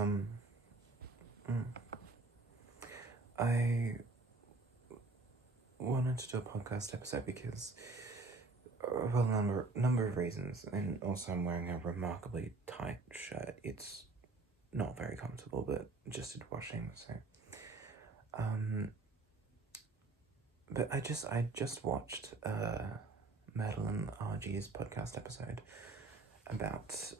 Um, mm, I wanted to do a podcast episode because, well, number of reasons, and also I'm wearing a remarkably tight shirt. It's not very comfortable, but just did washing, so. But I just watched Madeline RG's podcast episode about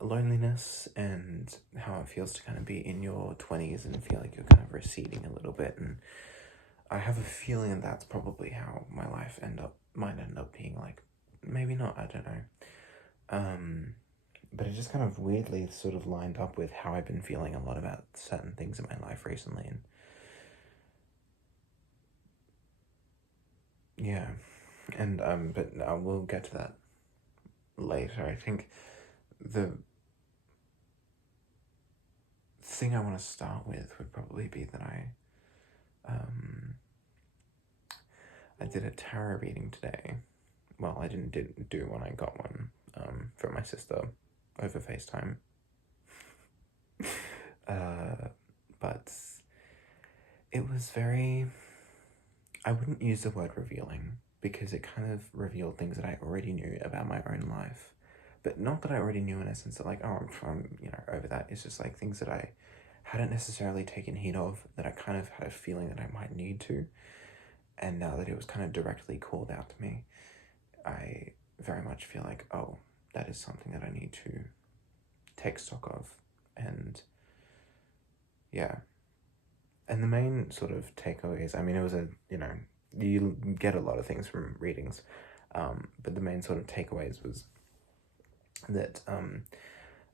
loneliness and how it feels to kind of be in your 20s and feel like you're kind of receding a little bit. And I have a feeling that's probably how my life might end up being. Like, maybe not, I don't know. But it just kind of weirdly sort of lined up with how I've been feeling a lot about certain things in my life recently. And yeah, and but we'll get to that later. I think the thing I want to start with would probably be that I did a tarot reading today. Well, I didn't do one. I got one from my sister over FaceTime. But it was very. I wouldn't use the word revealing because it kind of revealed things that I already knew about my own life, but not that I already knew in a sense that like, oh, I'm over that. It's just like things that I hadn't necessarily taken heed of, that I kind of had a feeling that I might need to. And now that it was kind of directly called out to me, I very much feel like, oh, that is something that I need to take stock of. And yeah. And the main sort of takeaways, I mean, it was you get a lot of things from readings, but the main sort of takeaways was that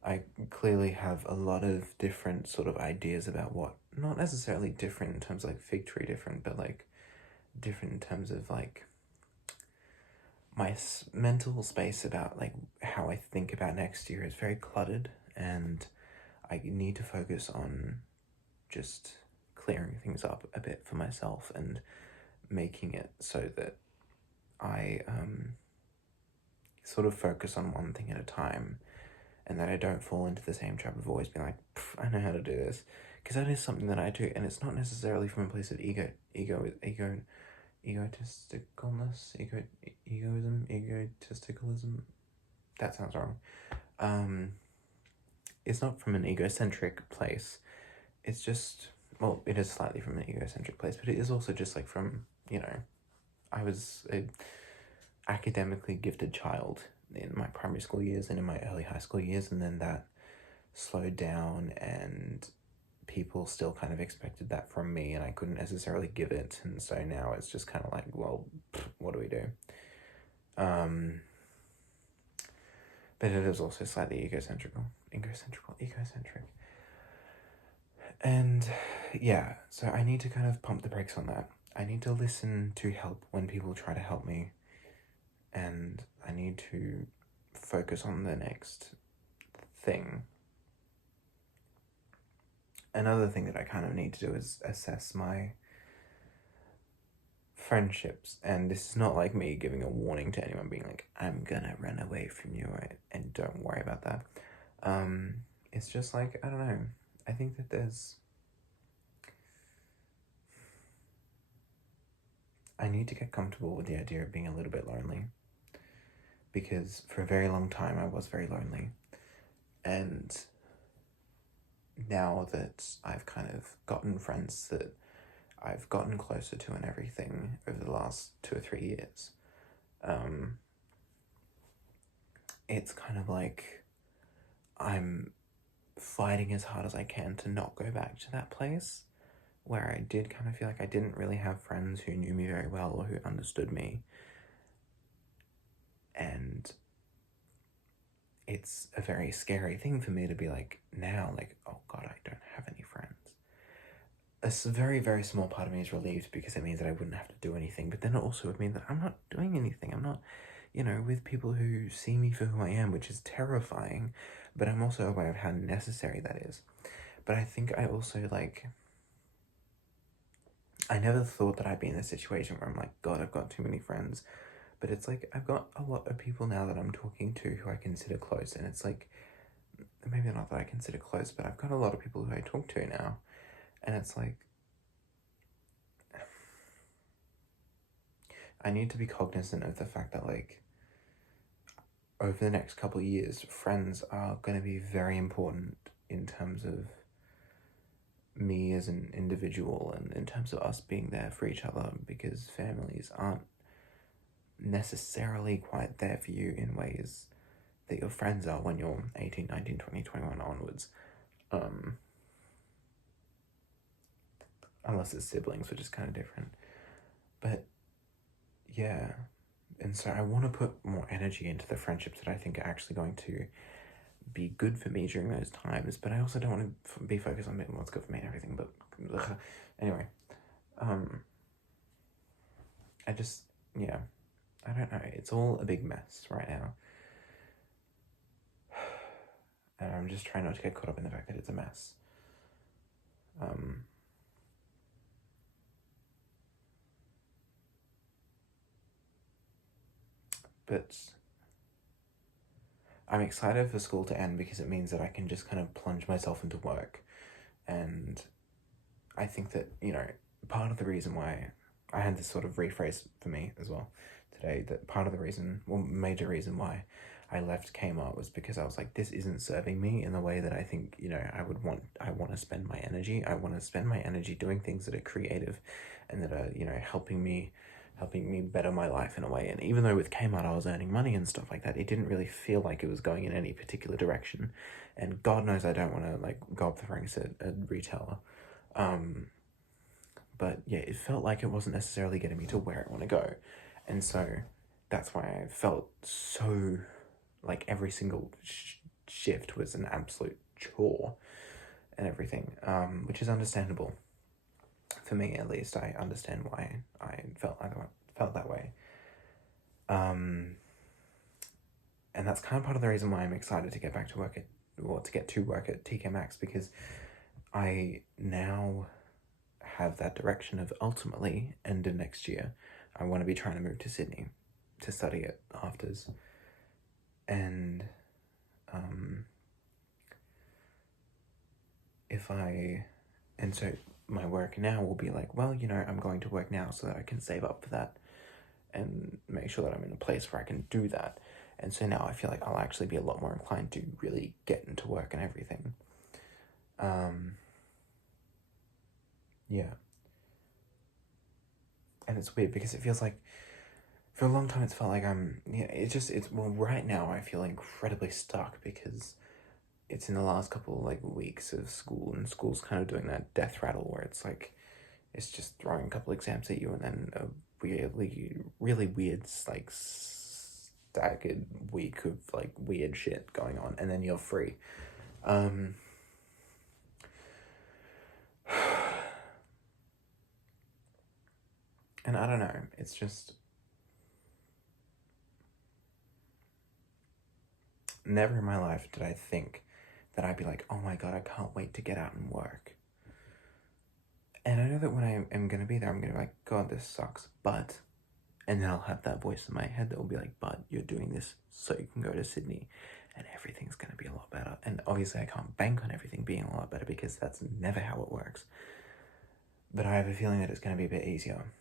I clearly have a lot of different sort of ideas about what, not necessarily different in terms of like fig tree different, but like different in terms of like my mental space about like how I think about next year is very cluttered, and I need to focus on just clearing things up a bit for myself and making it so that I sort of focus on one thing at a time, and that I don't fall into the same trap of always being like, I know how to do this, because that is something that I do, and it's not necessarily from a place of egotisticalness, egotisticalism. That sounds wrong. It's not from an egocentric place. It's just, well, it is slightly from an egocentric place, but it is also just like from, I was a academically gifted child in my primary school years and in my early high school years, and then that slowed down, and people still kind of expected that from me, and I couldn't necessarily give it, and so now it's just kind of like, well, what do we do? But it is also slightly egocentric. And yeah, so I need to kind of pump the brakes on that. I need to listen to help when people try to help me, and I need to focus on the next thing. Another thing that I kind of need to do is assess my friendships, and this is not like me giving a warning to anyone being like, I'm gonna run away from you, right? And don't worry about that. It's just like, I don't know, I think that I need to get comfortable with the idea of being a little bit lonely, because for a very long time I was very lonely, and now that I've kind of gotten friends that I've gotten closer to and everything over the last 2 or 3 years, it's kind of like I'm fighting as hard as I can to not go back to that place where I did kind of feel like I didn't really have friends who knew me very well or who understood me. And it's a very scary thing for me to be like, now, like, oh God, I don't have any friends. A very, very small part of me is relieved because it means that I wouldn't have to do anything, but then it also would mean that I'm not doing anything. I'm not, with people who see me for who I am, which is terrifying, but I'm also aware of how necessary that is. But I think I also, like, I never thought that I'd be in a situation where I'm like, God, I've got too many friends, But it's like, I've got a lot of people now that I'm talking to who I consider close, and it's like, maybe not that I consider close, but I've got a lot of people who I talk to now, and it's like, I need to be cognizant of the fact that, like, over the next couple of years, friends are going to be very important in terms of me as an individual and in terms of us being there for each other, because families aren't necessarily quite there for you in ways that your friends are when you're 18, 19, 20, 21 onwards. Unless it's siblings, which is kind of different. But yeah, and so I want to put more energy into the friendships that I think are actually going to be good for me during those times, but I also don't want to be focused on what's good for me and everything, but anyway, I just, yeah, I don't know, it's all a big mess right now, and I'm just trying not to get caught up in the fact that it's a mess. But I'm excited for school to end because it means that I can just kind of plunge myself into work. And I think that, you know, part of the reason why I had this sort of rephrase for me as well today, that part of the reason, well, major reason why I left Kmart was because I was like, this isn't serving me in the way that I think, you know, I want to spend my energy. I want to spend my energy doing things that are creative and that are, you know, helping me better my life in a way. And even though with Kmart I was earning money and stuff like that, it didn't really feel like it was going in any particular direction. And God knows I don't want to like go up the ranks at a retailer. But yeah, it felt like it wasn't necessarily getting me to where I want to go. And so that's why I felt so like every single shift was an absolute chore and everything, which is understandable. For me, at least, I understand why I felt that way. And that's kind of part of the reason why I'm excited to get back to work to get to work at TK Maxx, because I now have that direction of ultimately, end of next year, I want to be trying to move to Sydney to study at afters. And so my work now will be like, well, you know, I'm going to work now so that I can save up for that and make sure that I'm in a place where I can do that. And so now I feel like I'll actually be a lot more inclined to really get into work and everything. Yeah. And it's weird because it feels like for a long time it's felt like right now I feel incredibly stuck because it's in the last couple of like weeks of school, and school's kind of doing that death rattle where it's like it's just throwing a couple exams at you and then a really weird like staggered week of like weird shit going on, and then you're free. And I don't know, it's just never in my life did I think that I'd be like, oh my god, I can't wait to get out and work. And I know that when I am going to be there, I'm going to be like, God, this sucks, but... And then I'll have that voice in my head that will be like, but you're doing this so you can go to Sydney and everything's going to be a lot better. And obviously I can't bank on everything being a lot better because that's never how it works. But I have a feeling that it's going to be a bit easier.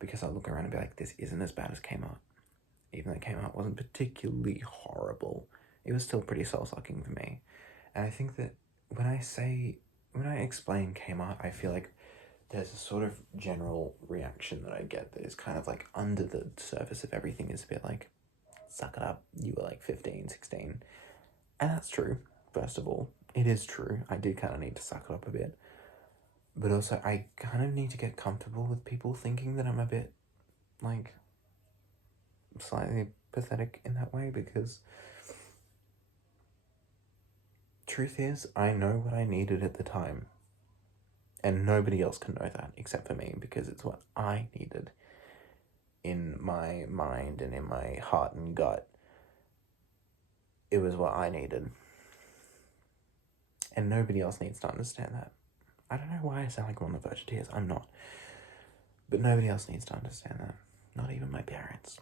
Because I'll look around and be like, this isn't as bad as Kmart. Even though Kmart wasn't particularly horrible, it was still pretty soul-sucking for me. And I think that when I explain Kmart, I feel like there's a sort of general reaction that I get that is kind of like under the surface of everything is a bit like, suck it up, you were like 15, 16. And that's true, first of all. It is true. I do kind of need to suck it up a bit. But also, I kind of need to get comfortable with people thinking that I'm a bit, like, slightly pathetic in that way, because truth is, I know what I needed at the time. And nobody else can know that except for me, because it's what I needed in my mind and in my heart and gut. It was what I needed. And nobody else needs to understand that. I don't know why I sound like I'm on the verge of tears. I'm not. But nobody else needs to understand that. Not even my parents.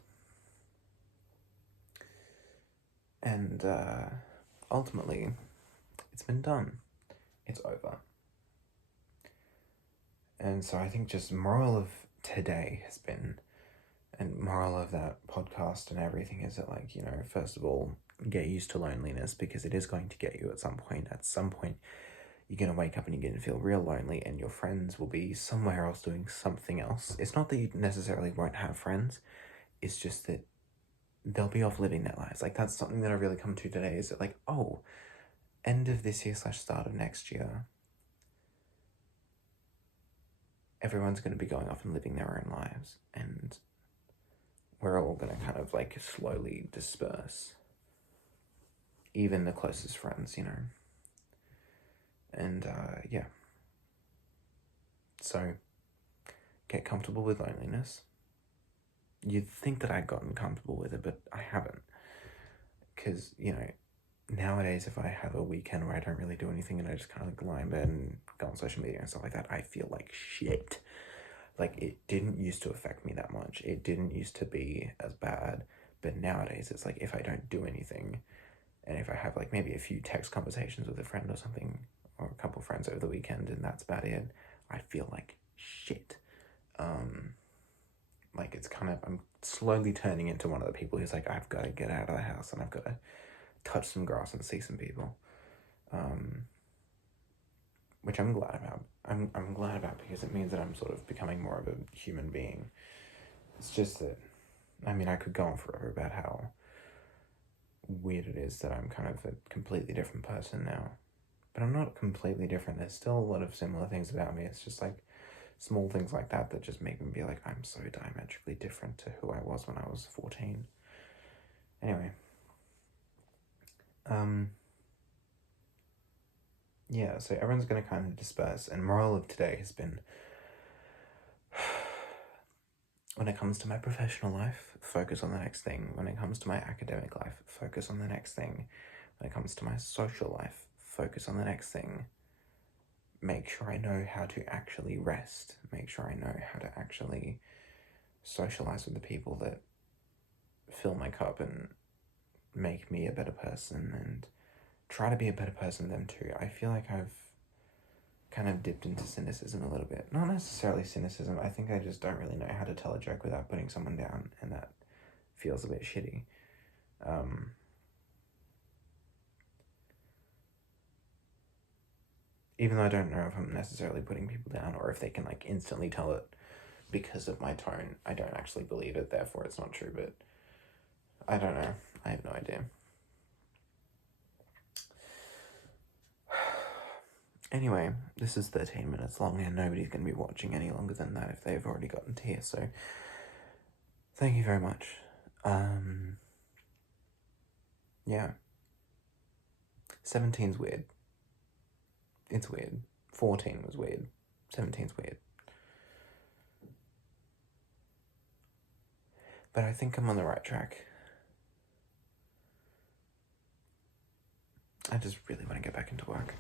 And ultimately, it's been done. It's over. And so I think just moral of today has been, and moral of that podcast and everything is that, like, you know, first of all, get used to loneliness, because it is going to get you at some point. At some point, you're going to wake up and you're going to feel real lonely, and your friends will be somewhere else doing something else. It's not that you necessarily won't have friends, it's just that they'll be off living their lives. Like, that's something that I really come to today, is that, like, oh, end of this year / start of next year, everyone's going to be going off and living their own lives, and we're all going to kind of, like, slowly disperse. Even the closest friends, you know. And, yeah. So, get comfortable with loneliness. You'd think that I'd gotten comfortable with it, but I haven't. Because, you know, nowadays, if I have a weekend where I don't really do anything and I just kind of like lie in bed and go on social media and stuff like that, I feel like shit. Like, it didn't used to affect me that much. It didn't used to be as bad. But nowadays, it's like, if I don't do anything, and if I have, like, maybe a few text conversations with a friend or something, or a couple of friends over the weekend, and that's about it, I feel like shit. Like, it's kind of, I'm slowly turning into one of the people who's like, I've got to get out of the house, and I've got to touch some grass and see some people. Which I'm glad about. I'm glad about, because it means that I'm sort of becoming more of a human being. It's just that, I mean, I could go on forever about how weird it is that I'm kind of a completely different person now. But I'm not completely different. There's still a lot of similar things about me. It's just like small things like that that just make me be like, I'm so diametrically different to who I was when I was 14. Anyway. Yeah, so everyone's going to kind of disperse, and moral of today has been, when it comes to my professional life, focus on the next thing. When it comes to my academic life, focus on the next thing. When it comes to my social life, focus on the next thing. Make sure I know how to actually rest. Make sure I know how to actually socialize with the people that fill my cup and make me a better person, and try to be a better person than them too. I feel like I've kind of dipped into cynicism a little bit. Not necessarily cynicism, I think I just don't really know how to tell a joke without putting someone down, and that feels a bit shitty. Even though I don't know if I'm necessarily putting people down, or if they can, like, instantly tell it because of my tone. I don't actually believe it, therefore it's not true, but I don't know. I have no idea. Anyway, this is 13 minutes long, and nobody's going to be watching any longer than that if they've already gotten to here, so thank you very much. Yeah. 17's weird. It's weird. 14 was weird. 17's weird. But I think I'm on the right track. I just really want to get back into work.